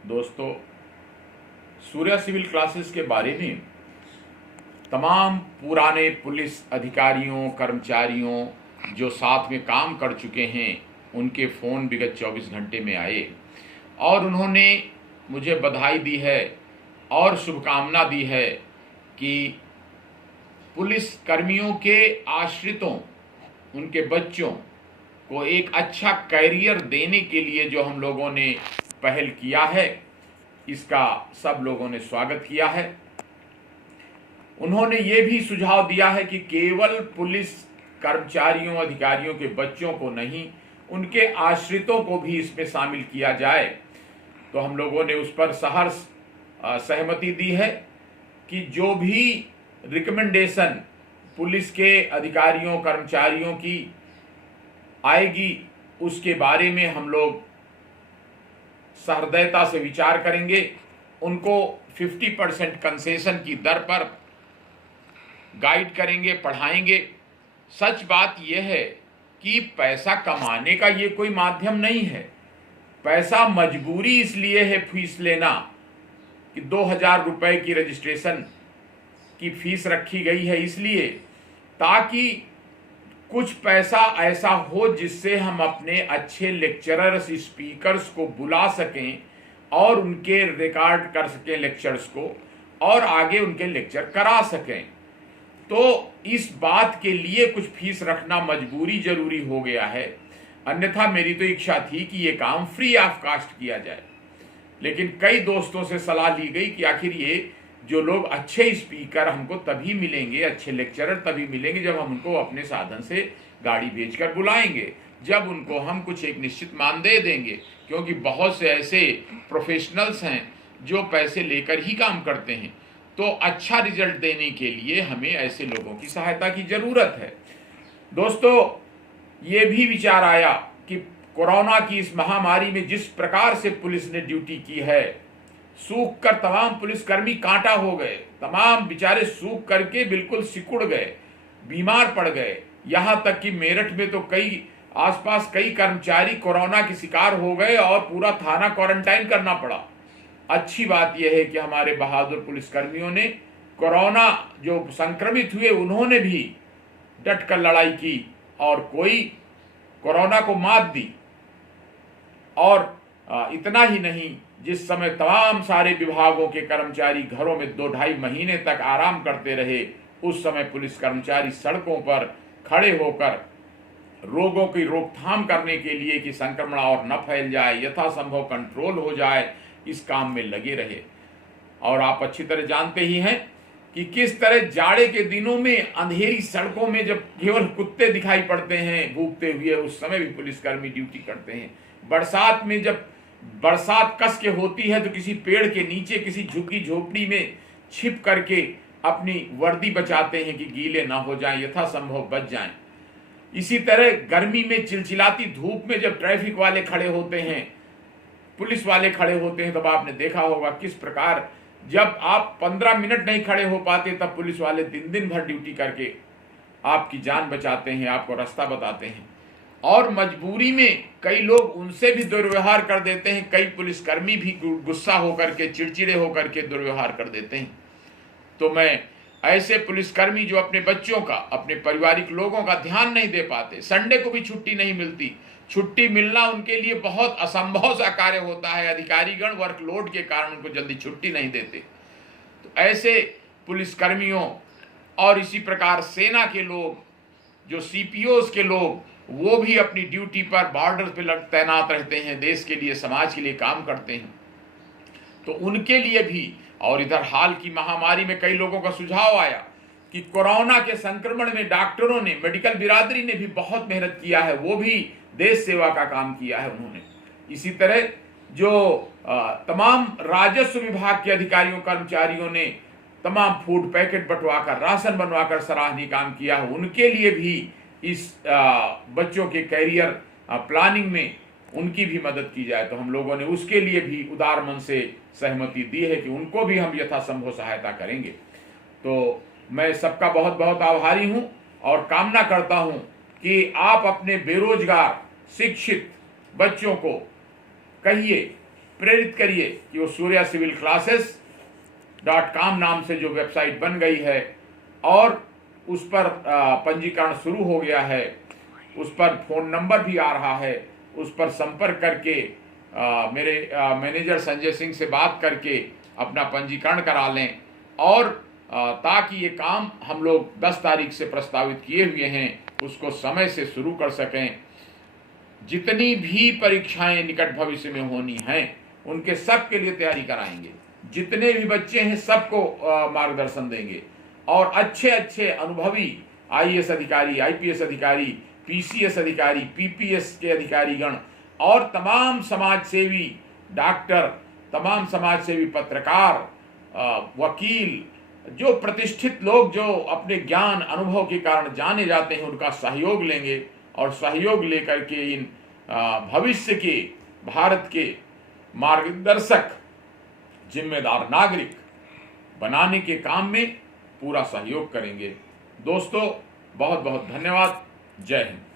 दोस्तों, Surya civil classes के बारे में तमाम पुराने पुलिस अधिकारियों कर्मचारियों जो साथ में काम कर चुके हैं उनके फ़ोन विगत 24 घंटे में आए और उन्होंने मुझे बधाई दी है और शुभकामना दी है कि पुलिस कर्मियों के आश्रितों, उनके बच्चों को एक अच्छा करियर देने के लिए जो हम लोगों ने पहल किया है, इसका सब लोगों ने स्वागत किया है। उन्होंने ये भी सुझाव दिया है कि केवल पुलिस कर्मचारियों अधिकारियों के बच्चों को नहीं, उनके आश्रितों को भी इसमें शामिल किया जाए। तो हम लोगों ने उस पर सहर्ष सहमति दी है कि जो भी रिकमेंडेशन पुलिस के अधिकारियों कर्मचारियों की आएगी उसके बारे में हम लोग सहृदयता से विचार करेंगे। उनको 50% कंसेशन की दर पर गाइड करेंगे, पढ़ाएंगे। सच बात यह है कि पैसा कमाने का ये कोई माध्यम नहीं है। पैसा मजबूरी इसलिए है फीस लेना कि 2000 रुपए की रजिस्ट्रेशन की फीस रखी गई है, इसलिए ताकि कुछ पैसा ऐसा हो जिससे हम अपने अच्छे लेक्चरर्स स्पीकर्स को बुला सकें और उनके रिकॉर्ड कर सकें लेक्चर्स को और आगे उनके लेक्चर करा सकें। तो इस बात के लिए कुछ फीस रखना मजबूरी जरूरी हो गया है, अन्यथा मेरी तो इच्छा थी कि ये काम फ्री ऑफ कॉस्ट किया जाए। लेकिन कई दोस्तों से सलाह ली गई कि आखिर ये जो लोग अच्छे स्पीकर हमको तभी मिलेंगे, अच्छे लेक्चरर तभी मिलेंगे जब हम उनको अपने साधन से गाड़ी भेजकर बुलाएंगे, जब उनको हम कुछ एक निश्चित मानदेय देंगे, क्योंकि बहुत से ऐसे प्रोफेशनल्स हैं जो पैसे लेकर ही काम करते हैं। तो अच्छा रिजल्ट देने के लिए हमें ऐसे लोगों की सहायता की जरूरत है। दोस्तों, ये भी विचार आया कि कोरोना की इस महामारी में जिस प्रकार से पुलिस ने ड्यूटी की है, सूख कर तमाम पुलिसकर्मी कांटा हो गए, तमाम बेचारे सूख करके बिल्कुल सिकुड़ गए, बीमार पड़ गए। यहां तक कि मेरठ में तो आसपास कई कर्मचारी कोरोना के शिकार हो गए और पूरा थाना क्वारंटाइन करना पड़ा। अच्छी बात यह है कि हमारे बहादुर पुलिसकर्मियों ने कोरोना जो संक्रमित हुए उन्होंने भी डट कर लड़ाई की और कोई कोरोना को मात दी। और इतना ही नहीं, जिस समय तमाम सारे विभागों के कर्मचारी घरों में 2-2.5 महीने तक आराम करते रहे, उस समय पुलिस कर्मचारी सड़कों पर खड़े होकर रोगों की रोकथाम करने के लिए कि संक्रमण और न फैल जाए, यथासंभव कंट्रोल हो जाए, इस काम में लगे रहे। और आप अच्छी तरह जानते ही हैं कि किस तरह जाड़े के दिनों में अंधेरी सड़कों में जब केवल कुत्ते दिखाई पड़ते हैं भूखते हुए, उस समय भी पुलिसकर्मी ड्यूटी करते हैं। बरसात में जब बरसात कस के होती है तो किसी पेड़ के नीचे किसी झुकी झोपड़ी में छिप करके अपनी वर्दी बचाते हैं कि गीले ना हो जाएं, यथासंभव बच जाएं। इसी तरह गर्मी में चिलचिलाती धूप में जब ट्रैफिक वाले खड़े होते हैं, पुलिस वाले खड़े होते हैं, तब आपने देखा होगा किस प्रकार जब आप 15 मिनट नहीं खड़े हो पाते तब पुलिस वाले दिन दिन भर ड्यूटी करके आपकी जान बचाते हैं, आपको रास्ता बताते हैं। और मजबूरी में कई लोग उनसे भी दुर्व्यवहार कर देते हैं, कई पुलिसकर्मी भी गुस्सा होकर के चिड़चिड़े होकर के दुर्व्यवहार कर देते हैं। तो मैं ऐसे पुलिसकर्मी जो अपने बच्चों का, अपने पारिवारिक लोगों का ध्यान नहीं दे पाते, संडे को भी छुट्टी नहीं मिलती, छुट्टी मिलना उनके लिए बहुत असंभव सा कार्य होता है, अधिकारीगण वर्कलोड के कारण उनको जल्दी छुट्टी नहीं देते। तो ऐसे पुलिसकर्मियों और इसी प्रकार सेना के लोग, जो सीपीओस के लोग, वो भी अपनी ड्यूटी पर बॉर्डर पे तैनात रहते हैं, देश के लिए समाज के लिए काम करते हैं। तो उनके लिए भी, और इधर हाल की महामारी में कई लोगों का सुझाव आया कि कोरोना के संक्रमण में डॉक्टरों ने, मेडिकल बिरादरी ने भी बहुत मेहनत किया है, वो भी देश सेवा का काम किया है उन्होंने। इसी तरह जो तमाम राजस्व विभाग के अधिकारियों कर्मचारियों ने तमाम फूड पैकेट बंटवाकर, राशन बनवाकर सराहनीय काम किया है, उनके लिए भी इस बच्चों के कैरियर प्लानिंग में उनकी भी मदद की जाए। तो हम लोगों ने उसके लिए भी उदार मन से सहमति दी है कि उनको भी हम यथासंभव सहायता करेंगे। तो मैं सबका बहुत बहुत आभारी हूं और कामना करता हूं कि आप अपने बेरोजगार शिक्षित बच्चों को कहिए प्रेरित करिए कि वो suryacivilclasses.com नाम से जो वेबसाइट बन गई है और उस पर पंजीकरण शुरू हो गया है, उस पर फ़ोन नंबर भी आ रहा है, उस पर संपर्क करके मेरे मैनेजर संजय सिंह से बात करके अपना पंजीकरण करा लें और ताकि ये काम हम लोग 10 तारीख से प्रस्तावित किए हुए हैं उसको समय से शुरू कर सकें। जितनी भी परीक्षाएं निकट भविष्य में होनी हैं उनके सब के लिए तैयारी कराएंगे। जितने भी बच्चे हैं सबको मार्गदर्शन देंगे और अच्छे अच्छे अनुभवी IAS अधिकारी, IPS अधिकारी, PCS अधिकारी, PPS के अधिकारीगण और तमाम समाज सेवी डॉक्टर, तमाम समाज सेवी पत्रकार, वकील, जो प्रतिष्ठित लोग जो अपने ज्ञान अनुभव के कारण जाने जाते हैं उनका सहयोग लेंगे और सहयोग लेकर के इन भविष्य के भारत के मार्गदर्शक जिम्मेदार नागरिक बनाने के काम में पूरा सहयोग करेंगे। दोस्तों बहुत बहुत धन्यवाद। जय हिंद।